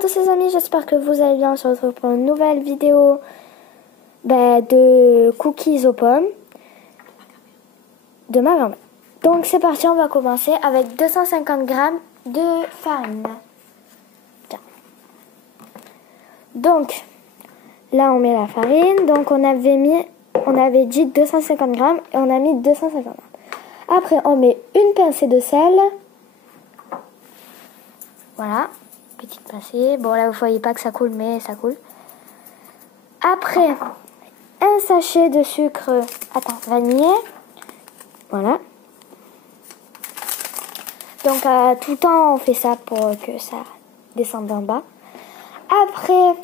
Tous les amis, j'espère que vous allez bien. On se retrouve pour une nouvelle vidéo de cookies aux pommes de ma maman. Donc c'est parti, on va commencer avec 250 grammes de farine. Tiens. Donc là on met la farine. Donc on avait dit 250 grammes et on a mis 250 grammes. Après on met une pincée de sel. Voilà. Petite pincée. Bon là vous voyez pas que ça coule mais ça coule. Après un sachet de sucre vanillé. Voilà. Donc tout le temps on fait ça pour que ça descende en bas. Après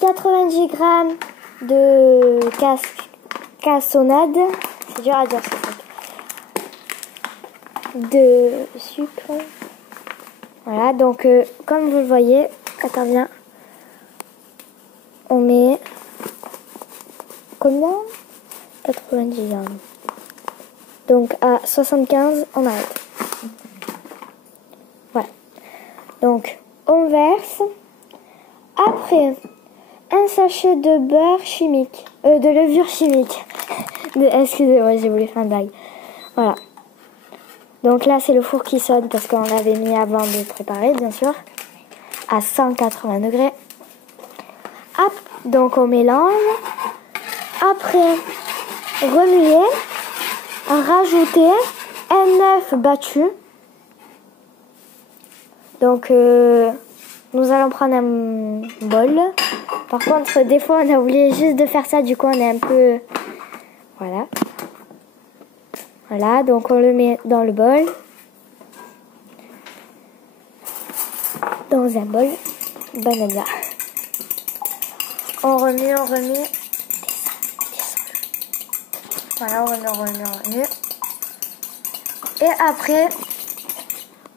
90 grammes de cassonade. C'est dur à dire ce truc. De sucre. Voilà, donc comme vous le voyez, attends bien, on met combien? 90 grammes. Donc à 75, on arrête. Voilà. Donc on verse. Après, un sachet de beurre chimique, de levure chimique. Excusez-moi, j'ai voulu faire une blague. Voilà. Donc là, c'est le four qui sonne parce qu'on l'avait mis avant de préparer, bien sûr, à 180 degrés. Hop, donc on mélange. Après, remuer, rajouter un œuf battu. Donc, nous allons prendre un bol. Par contre, des fois, on a oublié juste de faire ça, du coup, on est un peu... Voilà. Voilà, donc on le met dans le bol. Dans un bol. Banana. On remue, on remue. Voilà, on remue. Et après,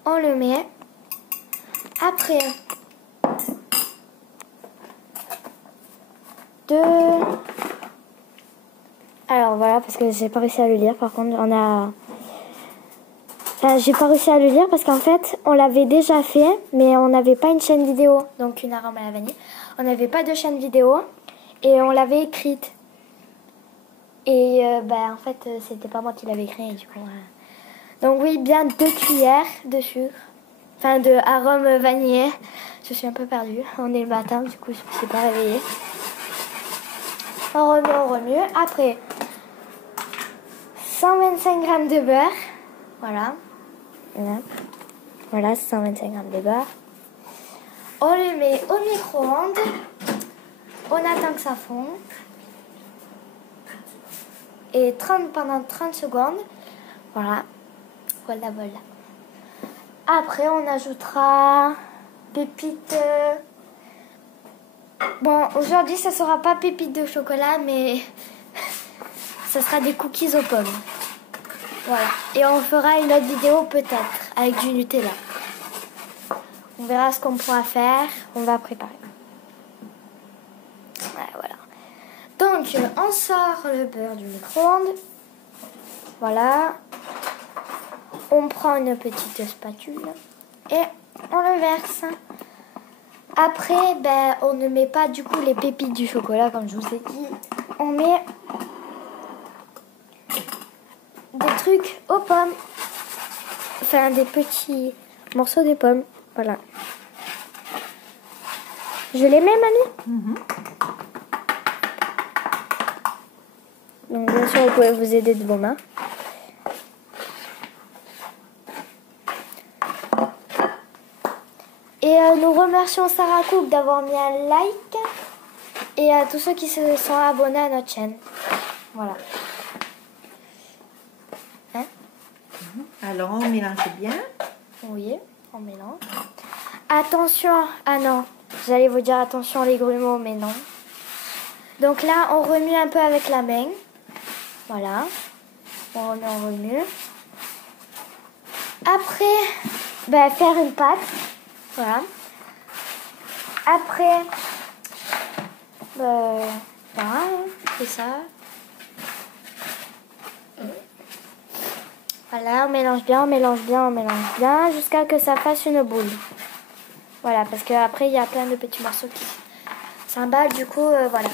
on le met. Après, alors voilà, parce que j'ai pas réussi à le lire. Par contre, j'ai pas réussi à le lire parce qu'en fait, on l'avait déjà fait, mais on n'avait pas une chaîne vidéo. Donc une arôme à la vanille. On n'avait pas de chaîne vidéo et on l'avait écrite. Et en fait, c'était pas moi qui l'avais écrit. Du coup, donc oui, bien 2 cuillères de sucre. Enfin, de arôme vanillé. Je suis un peu perdue. On est le matin, du coup, je ne me suis pas réveillée. On remue. Après, 125 grammes de beurre. Voilà. Voilà, 125 grammes de beurre. On le met au micro-ondes. On attend que ça fonde. Et pendant 30 secondes. Voilà. Voilà. Après, on ajoutera pépites. Bon, aujourd'hui, ça sera pas pépites de chocolat, mais ça sera des cookies aux pommes. Voilà. Et on fera une autre vidéo peut-être avec du Nutella. On verra ce qu'on pourra faire. On va préparer. Voilà. Donc, on sort le beurre du micro-ondes. Voilà. On prend une petite spatule et on le verse. Après, on ne met pas du coup les pépites du chocolat comme je vous ai dit. On met des trucs aux pommes. Enfin, des petits morceaux de pommes. Voilà. Je les mets, mamie? Donc, bien sûr, vous pouvez vous aider de vos mains. Et nous remercions Sarah Cook d'avoir mis un like. Et à tous ceux qui se sont abonnés à notre chaîne. Voilà. Hein? Alors on mélange bien. Oui, on mélange. Attention. Ah non, j'allais vous dire attention les grumeaux, mais non. Donc là, on remue un peu avec la main. Voilà. On remue. Après, faire une pâte. Voilà. Après, voilà, c'est ça. Voilà, on mélange bien, jusqu'à ce que ça fasse une boule. Voilà, parce qu'après, il y a plein de petits morceaux qui s'emballent. Du coup, voilà.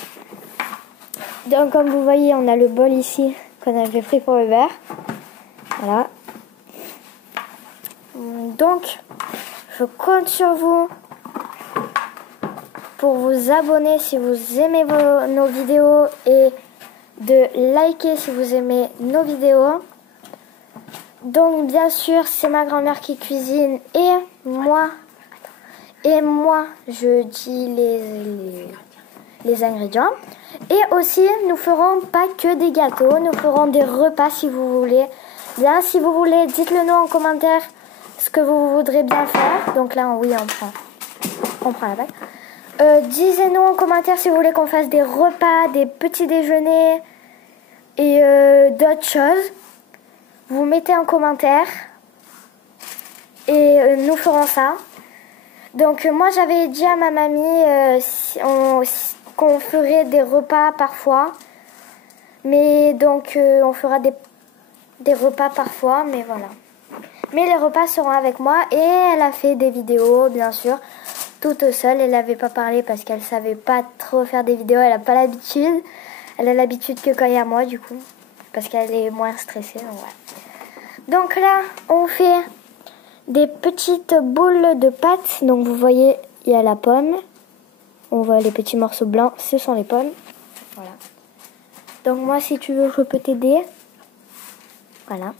Donc, comme vous voyez, on a le bol ici qu'on avait pris pour le verre. Voilà. Donc, je compte sur vous pour vous abonner si vous aimez nos vidéos et de liker si vous aimez nos vidéos. Donc, bien sûr, c'est ma grand-mère qui cuisine et moi, je dis les ingrédients. Et aussi, nous ferons pas que des gâteaux, nous ferons des repas si vous voulez. Bien, si vous voulez, dites-le nous en commentaire ce que vous voudrez bien faire. Donc là, oui, on prend la bague. Disez-nous en commentaire si vous voulez qu'on fasse des repas, des petits déjeuners et d'autres choses. Vous mettez en commentaire et nous ferons ça. Donc moi, j'avais dit à ma mamie qu'on ferait des repas parfois. Mais donc, on fera des repas parfois, mais voilà. Mais les repas seront avec moi et elle a fait des vidéos, bien sûr, toute seule. Elle n'avait pas parlé parce qu'elle savait pas trop faire des vidéos, elle n'a pas l'habitude. Elle a l'habitude que quand il y a moi, du coup, parce qu'elle est moins stressée. Donc, voilà. Donc là, on fait des petites boules de pâte. Donc vous voyez, il y a la pomme. On voit les petits morceaux blancs, ce sont les pommes. Voilà. Donc moi, si tu veux, je peux t'aider. Voilà.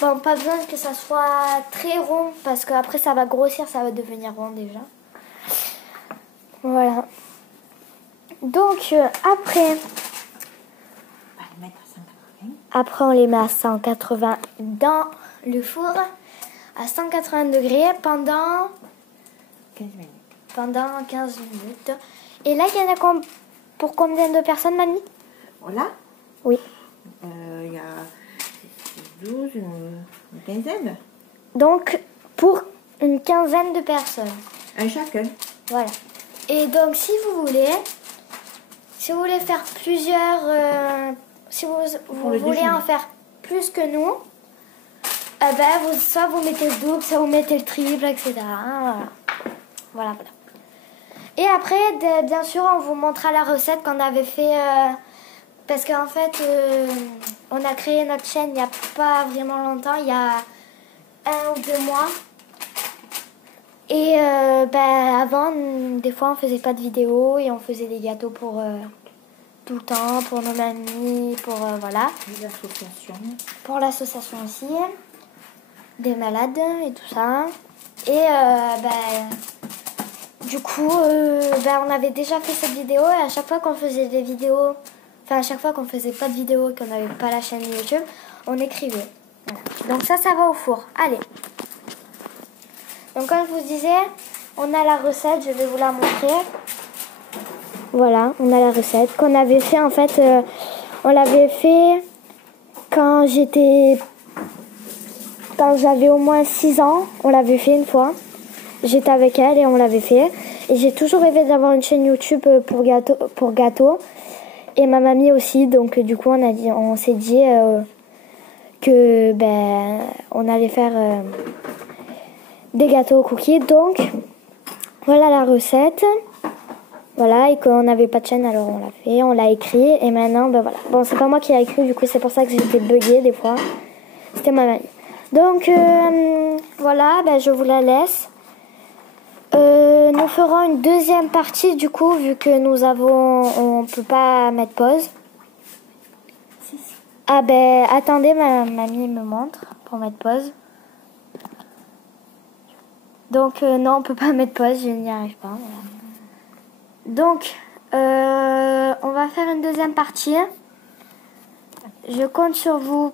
Bon, pas besoin que ça soit très rond parce qu'après ça va grossir, ça va devenir rond déjà. Voilà. Donc après on les met à 180 dans le four à 180 degrés pendant 15 minutes. Et là, il y en a pour combien de personnes, mamie? Voilà. Oui. Il y a 12, une quinzaine. Donc, pour une quinzaine de personnes. Un chacun. Voilà. Et donc, si vous voulez faire plusieurs... si vous voulez en faire plus que nous, soit vous mettez le double, soit vous mettez le triple, etc. Voilà. Et après, bien sûr, on vous montrera la recette qu'on avait fait... parce qu'en fait, on a créé notre chaîne il n'y a pas vraiment longtemps, il y a 1 ou 2 mois. Et avant, des fois, on faisait pas de vidéos et on faisait des gâteaux pour tout le temps, pour nos mamies, pour voilà. L'association. Pour l'association aussi, des malades et tout ça. Et du coup, on avait déjà fait cette vidéo et à chaque fois qu'on faisait des vidéos, enfin à chaque fois qu'on faisait pas de vidéo et qu'on n'avait pas la chaîne YouTube, on écrivait. Voilà. Donc ça va au four. Allez. Donc comme je vous disais, on a la recette, je vais vous la montrer. Voilà, on a la recette qu'on avait fait en fait, on l'avait fait quand j'avais au moins 6 ans, on l'avait fait une fois. J'étais avec elle et on l'avait fait. Et j'ai toujours rêvé d'avoir une chaîne YouTube pour gâteaux. Et ma mamie aussi, donc du coup on s'est dit que on allait faire des gâteaux aux cookies. Donc voilà la recette. Voilà, et qu'on n'avait pas de chaîne, alors on l'a fait, on l'a écrit, et maintenant, voilà. Bon, c'est pas moi qui l'ai écrit, du coup, c'est pour ça que j'étais buggée des fois. C'était ma mamie. Donc, voilà, je vous la laisse. Nous ferons une deuxième partie, du coup, vu que on peut pas mettre pause. Ah, attendez, ma mamie me montre pour mettre pause. Donc, non, on peut pas mettre pause, je n'y arrive pas, voilà. Donc, on va faire une deuxième partie. Je compte sur vous